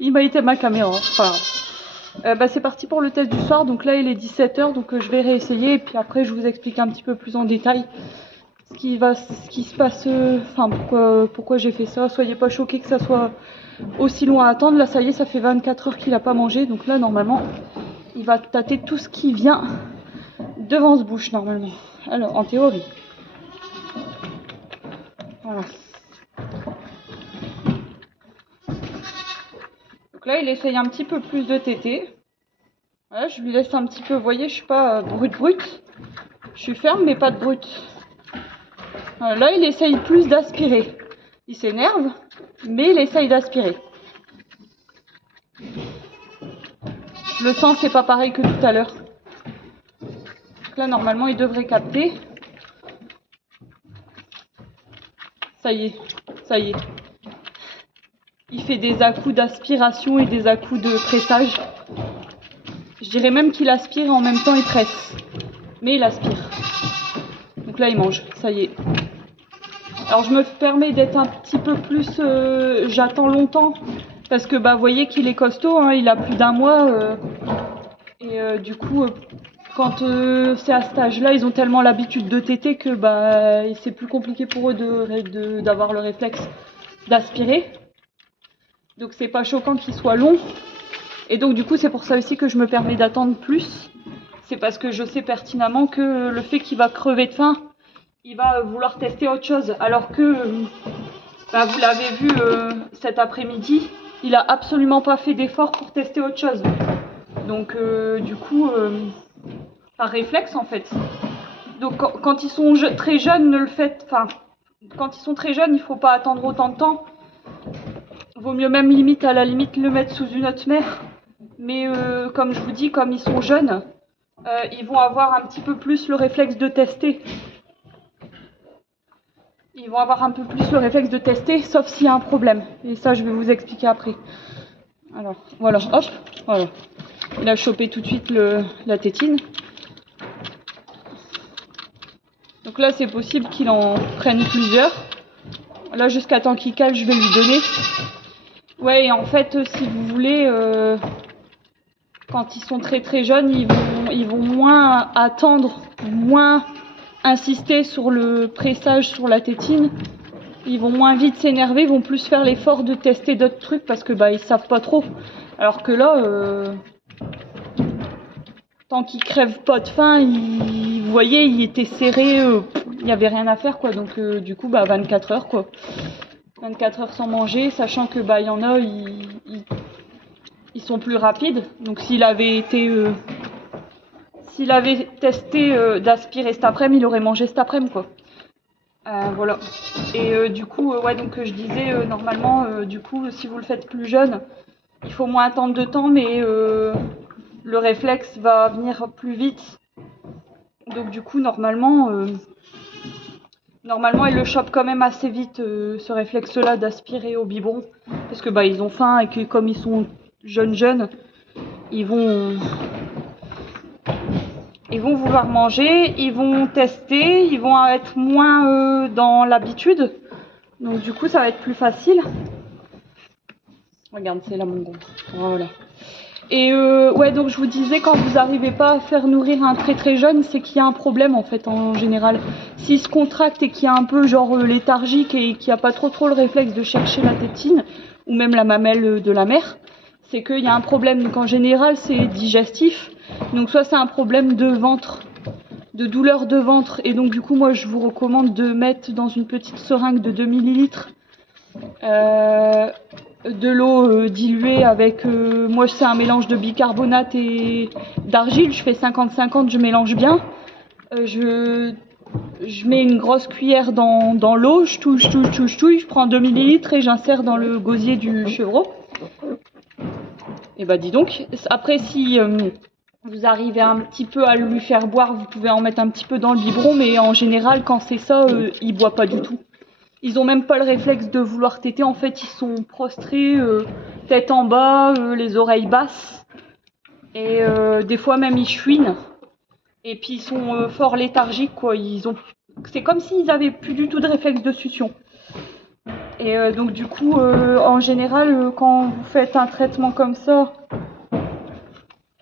Il m'a été ma caméra. Enfin, c'est parti pour le test du soir. Donc là, il est 17h. Donc je vais réessayer. Et puis après, je vous explique un petit peu plus en détail ce qui se passe. Enfin, pourquoi j'ai fait ça. Soyez pas choqués que ça soit aussi loin à attendre. Là, ça y est, ça fait 24 heures qu'il a pas mangé. Donc là, normalement, il va tâter tout ce qui vient devant ce bouche, normalement. Alors, en théorie. Voilà. Donc là, il essaye un petit peu plus de téter. Voilà, je lui laisse un petit peu, vous voyez, je suis pas brute. Je suis ferme, mais pas de brute. Voilà, là, il essaye plus d'aspirer. Il s'énerve, mais il essaye d'aspirer. Le sang, c'est pas pareil que tout à l'heure. Là, normalement, il devrait capter. Ça y est, ça y est. Il fait des à-coups d'aspiration et des à-coups de pressage. Je dirais même qu'il aspire et en même temps il presse. Mais il aspire. Donc là, il mange, ça y est. Alors je me permets d'être un petit peu plus... j'attends longtemps. Parce que vous voyez qu'il est costaud, hein, il a plus d'un mois. Du coup, quand c'est à cet âge-là, ils ont tellement l'habitude de téter que c'est plus compliqué pour eux d'avoir le réflexe d'aspirer. Donc c'est pas choquant qu'il soit long. Et donc du coup, c'est pour ça aussi que je me permets d'attendre plus. C'est parce que je sais pertinemment que le fait qu'il va crever de faim, il va vouloir tester autre chose. Alors que, vous l'avez vu cet après-midi, il a absolument pas fait d'effort pour tester autre chose. Donc du coup, par réflexe en fait. Donc quand ils sont très jeunes, ne le faites. Enfin, quand ils sont très jeunes, il faut pas attendre autant de temps. Vaut mieux même à la limite le mettre sous une autre mère. Mais comme je vous dis, comme ils sont jeunes, ils vont avoir un petit peu plus le réflexe de tester. Ils vont avoir un peu plus le réflexe de tester, sauf s'il y a un problème. Et ça, je vais vous expliquer après. Alors, voilà, hop, voilà. Il a chopé tout de suite la tétine. Donc là, c'est possible qu'il en prenne plusieurs. Là, jusqu'à temps qu'il cale, je vais lui donner. Ouais, et en fait, si vous voulez, quand ils sont très très jeunes, ils vont moins attendre, moins insister sur le pressage sur la tétine. Ils vont moins vite s'énerver, ils vont plus faire l'effort de tester d'autres trucs parce que ils savent pas trop. Alors que là, tant qu'ils crèvent pas de faim, vous voyez, il était serré, il n'y avait rien à faire quoi. Donc du coup, 24 heures quoi. 24 heures sans manger, sachant que il y en a, ils sont plus rapides. Donc s'il avait testé d'aspirer cet après-midi, il aurait mangé cet après-midi quoi. Voilà. Et du coup, donc je disais normalement, du coup, si vous le faites plus jeune, il faut moins attendre de temps, mais le réflexe va venir plus vite. Donc du coup, normalement, il le chope quand même assez vite, ce réflexe-là d'aspirer au biberon, parce que ils ont faim et que comme ils sont jeunes, ils vont vouloir manger, ils vont tester, ils vont être moins dans l'habitude. Donc du coup, ça va être plus facile. Regarde, c'est là mon gros. Voilà. Et donc je vous disais, quand vous n'arrivez pas à faire nourrir un très très jeune, c'est qu'il y a un problème en fait en général. S'il se contracte et qu'il y a un peu léthargique et qu'il n'y a pas trop le réflexe de chercher la tétine, ou même la mamelle de la mère, c'est qu'il y a un problème. Donc en général, c'est digestif. Donc soit c'est un problème de ventre, de douleur de ventre. Et donc du coup, moi je vous recommande de mettre dans une petite seringue de 2 millilitres de l'eau diluée avec, moi c'est un mélange de bicarbonate et d'argile, je fais 50-50, je mélange bien. Je mets une grosse cuillère dans l'eau, je touille, je prends 2 millilitres et j'insère dans le gosier du chevreau. Et dis donc, après si vous arrivez un petit peu à lui faire boire, vous pouvez en mettre un petit peu dans le biberon, mais en général quand c'est ça, il boit pas du tout. Ils ont même pas le réflexe de vouloir téter, en fait ils sont prostrés, tête en bas, les oreilles basses, et des fois même ils chouinent, et puis ils sont fort léthargiques quoi, c'est comme s'ils avaient plus du tout de réflexe de succion. Et donc du coup, en général, quand vous faites un traitement comme ça,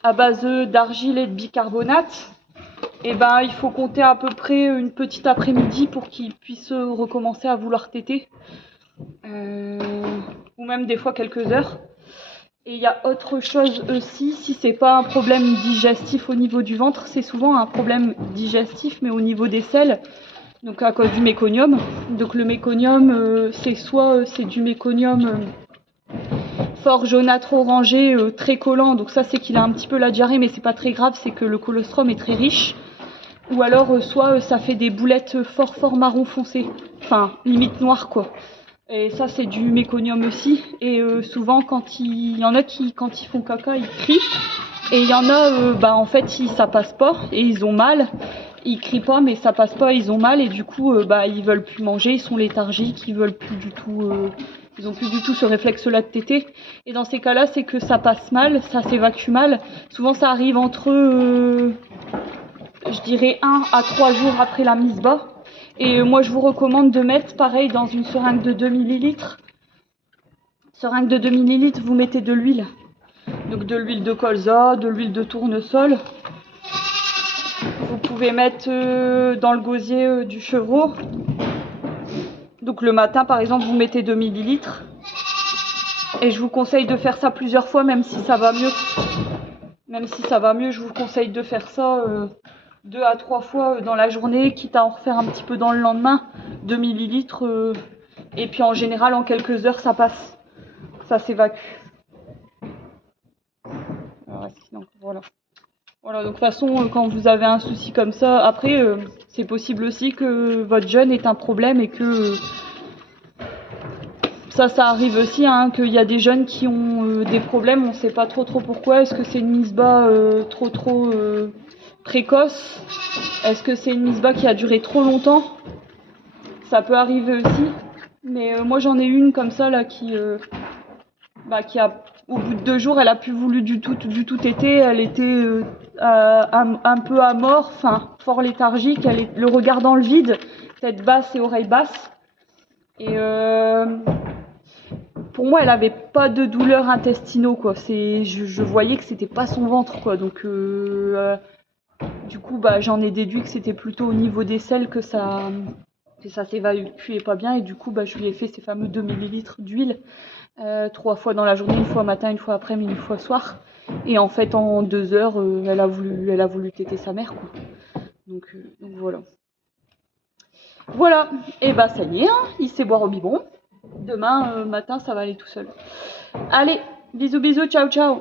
à base d'argile et de bicarbonate, et ben il faut compter à peu près une petite après-midi pour qu'il puisse recommencer à vouloir téter. Ou même des fois quelques heures. Et il y a autre chose aussi, si c'est pas un problème digestif au niveau du ventre, c'est souvent un problème digestif, mais au niveau des selles, donc à cause du méconium. Donc le méconium, c'est soit c'est du méconium fort jaunâtre orangé, très collant, donc ça c'est qu'il a un petit peu la diarrhée, mais c'est pas très grave, c'est que le colostrum est très riche. Ou alors soit ça fait des boulettes fort marron foncé, enfin limite noir quoi. Et ça c'est du méconium aussi. Et souvent quand il y en a qui quand ils font caca ils crient. Et il y en a en fait ça passe pas et ils ont mal. Ils crient pas mais ça passe pas, ils ont mal et du coup ils veulent plus manger, ils sont léthargiques, ils veulent plus du tout ils ont plus du tout ce réflexe là de téter. Et dans ces cas-là c'est que ça passe mal, ça s'évacue mal. Souvent ça arrive entre je dirais 1 à 3 jours après la mise bas. Et moi je vous recommande de mettre pareil dans une seringue de 2 ml. Seringue de 2 ml, vous mettez de l'huile. Donc de l'huile de colza, de l'huile de tournesol. Vous pouvez mettre dans le gosier du chevreau. Donc le matin par exemple vous mettez 2 ml. Et je vous conseille de faire ça plusieurs fois même si ça va mieux. Même si ça va mieux, je vous conseille de faire ça 2 à 3 fois dans la journée, quitte à en refaire un petit peu dans le lendemain, 2 millilitres, et puis en général en quelques heures ça passe, ça s'évacue. Voilà. Voilà, donc de toute façon quand vous avez un souci comme ça, après c'est possible aussi que votre jeûne ait un problème et que ça arrive aussi, hein, qu'il y a des jeunes qui ont des problèmes, on sait pas trop pourquoi, est-ce que c'est une mise bas trop précoce? Est-ce que c'est une mise bas qui a duré trop longtemps? Ça peut arriver aussi. Mais moi j'en ai une comme ça là qui a au bout de 2 jours elle a plus voulu du tout téter. Elle était un peu amorphe, enfin fort léthargique, le regard dans le vide, tête basse et oreille basse. Et pour moi elle avait pas de douleurs intestinaux quoi. Je voyais que c'était pas son ventre quoi. Donc du coup, j'en ai déduit que c'était plutôt au niveau des selles que ça s'évacuait pas bien. Et du coup, je lui ai fait ces fameux 2 millilitres d'huile 3 fois dans la journée, une fois matin, une fois après, mais une fois soir. Et en fait, en 2 heures, elle a voulu téter sa mère, quoi. Donc voilà. Voilà. Et ça y est, hein, il sait boire au biberon. Demain matin, ça va aller tout seul. Allez, bisous, ciao.